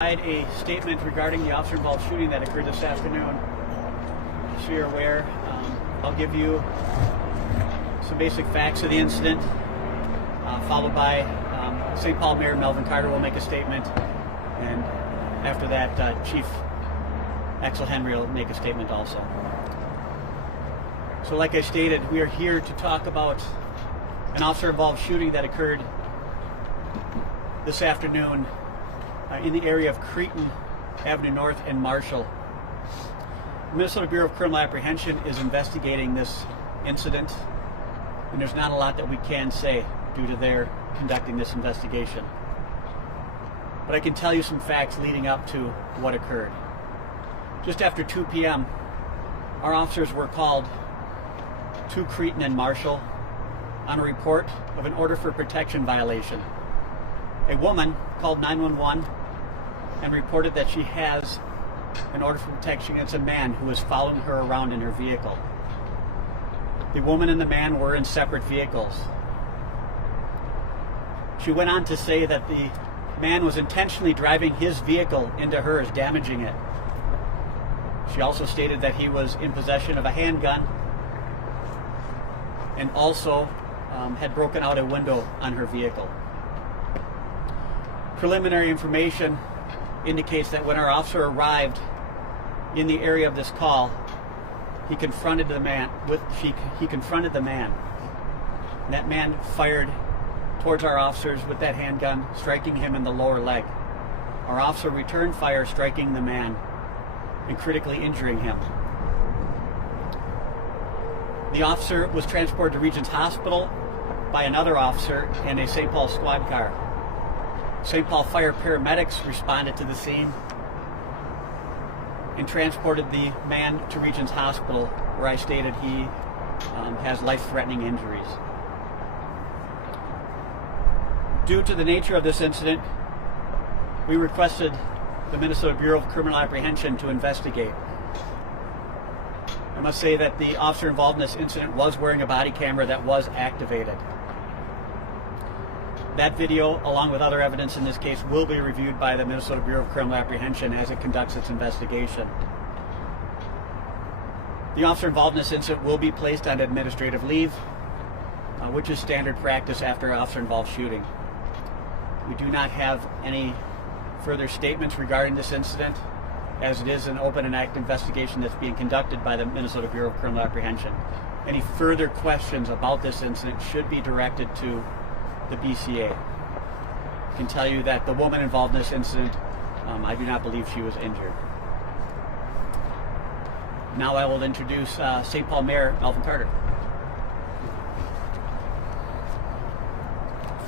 A statement regarding the officer-involved shooting that occurred this afternoon. So you're aware, I'll give you some basic facts of the incident, followed by St. Paul Mayor Melvin will make a statement, and after that, Chief Axel will make a statement also. So like I stated, we are here to talk about an officer-involved shooting that occurred this afternoon in the area of Cretin Avenue North and Marshall. The Minnesota Bureau of Criminal Apprehension is investigating this incident, and there's not a lot that we can say due to their conducting this investigation. But I can tell you some facts leading up to what occurred. Just after 2 p.m., our officers were called to Cretin and Marshall on a report of an order for protection violation. A woman called 911 and reported that she has an order for protection against a man who was following her around in her vehicle. The woman and the man were in separate vehicles. She went on to say that the man was intentionally driving his vehicle into hers, damaging it. She also stated that he was in possession of a handgun and also had broken out a window on her vehicle. Preliminary information indicates that when our officer arrived in the area of this call, he confronted the man. And that man fired towards our officers with that handgun, striking him in the lower leg. Our officer returned fire, striking the man and critically injuring him. The officer was transported to Regions Hospital by another officer in a St. Paul squad car. St. Paul fire paramedics responded to the scene and transported the man to Regions Hospital, where I stated he has life-threatening injuries. Due to the nature of this incident, we requested the Minnesota Bureau of Criminal Apprehension to investigate. I must say that the officer involved in this incident was wearing a body camera that was activated. That video, along with other evidence in this case, will be reviewed by the Minnesota Bureau of Criminal Apprehension as it conducts its investigation. The officer involved in this incident will be placed on administrative leave, which is standard practice after an officer-involved shooting. We do not have any further statements regarding this incident, as it is an open and active investigation that's being conducted by the Minnesota Bureau of Criminal Apprehension. Any further questions about this incident should be directed to the BCA. I can tell you that the woman involved in this incident, I do not believe she was injured. Now I will introduce St. Paul Mayor Melvin.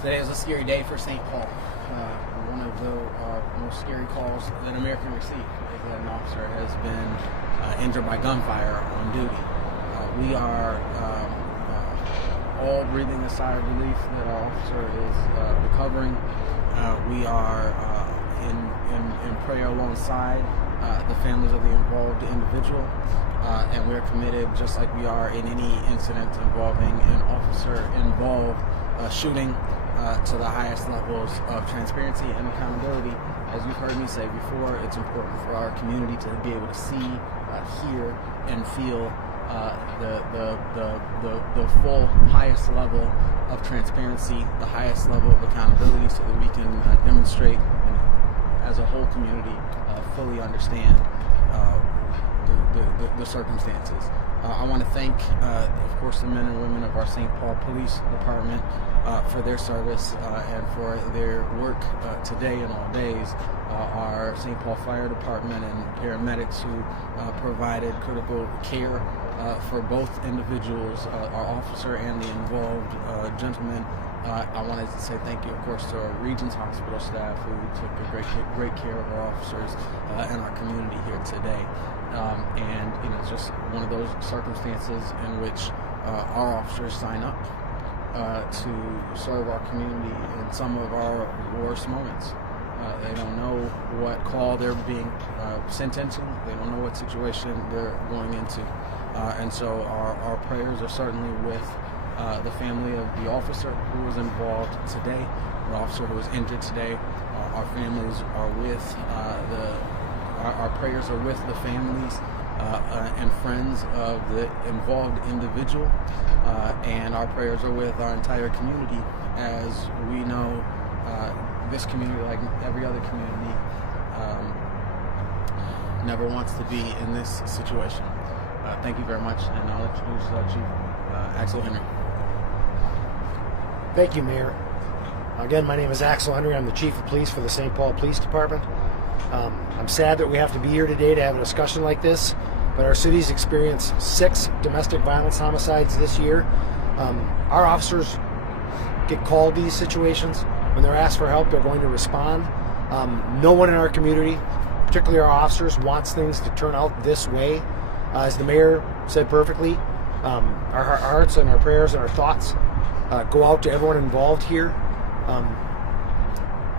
Today is a scary day for St. Paul. One of the most scary calls that America can receive is that an officer has been injured by gunfire on duty. We are all breathing a sigh of relief that our officer is recovering. We are in prayer alongside the families of the involved individual, and we're committed, just like we are in any incident involving an officer-involved shooting, to the highest levels of transparency and accountability. As you've heard me say before, it's important for our community to be able to see, hear, and feel the full highest level of transparency, the highest level of accountability, so that we can demonstrate and, as a whole community, fully understand the circumstances. I want to thank, of course, the men and women of our St. Paul Police Department for their service and for their work today and all days. Our St. Paul Fire Department and paramedics who provided critical care for both individuals, our officer and the involved gentleman. I wanted to say thank you, of course, to our Regions Hospital staff who took a great care of our officers and our community here today. And it's just one of those circumstances in which our officers sign up to serve our community in some of our worst moments. They don't know what call they're being sent into. They don't know what situation they're going into. And so our prayers are certainly with the family of the officer who was involved today, the officer who was injured today, our our families are with our prayers are with the families and friends of the involved individual, and our prayers are with our entire community, as we know this community, like every other community, never wants to be in this situation. Thank you very much, and I'll introduce Chief Axel Henry. Thank you, Mayor. Again, my name is Axel Henry. I'm the Chief of Police for the St. Paul Police Department. I'm sad that we have to be here today to have a discussion like this, but our city's experienced 6 domestic violence homicides this year. Our officers get called these situations. When they're asked for help, they're going to respond. No one in our community, particularly our officers, wants things to turn out this way. As the mayor said perfectly, our hearts and our prayers and our thoughts go out to everyone involved here.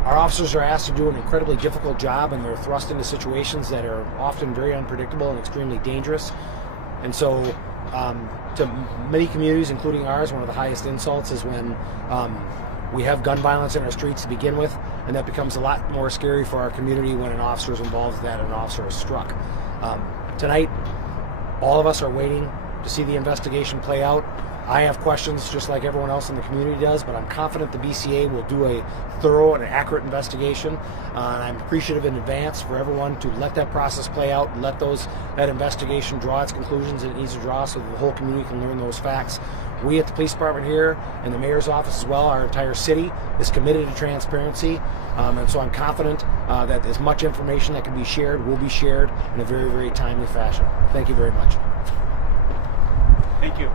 Our officers are asked to do an incredibly difficult job, and they're thrust into situations that are often very unpredictable and extremely dangerous. And so, to many communities, including ours, one of the highest insults is when we have gun violence in our streets to begin with, and that becomes a lot more scary for our community when an officer is involved that an officer is struck. Tonight, all of us are waiting to see the investigation play out. I have questions just like everyone else in the community does, but I'm confident the BCA will do a thorough and accurate investigation. And I'm appreciative in advance for everyone to let that process play out and let that investigation draw its conclusions that it needs to draw so that the whole community can learn those facts. We at the police department here and the mayor's office as well, our entire city is committed to transparency. And so I'm confident that as much information that can be shared will be shared in a very, very timely fashion. Thank you very much. Thank you.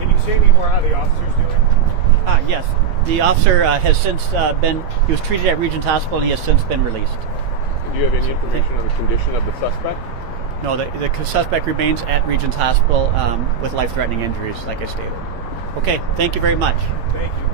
Can you say any more how the officer's doing? Yes. The officer has since he was treated at Regents Hospital, and he has since been released. Do you have any information on the condition of the suspect? No, the suspect remains at Regents Hospital with life-threatening injuries, like I stated. Okay, thank you very much. Thank you.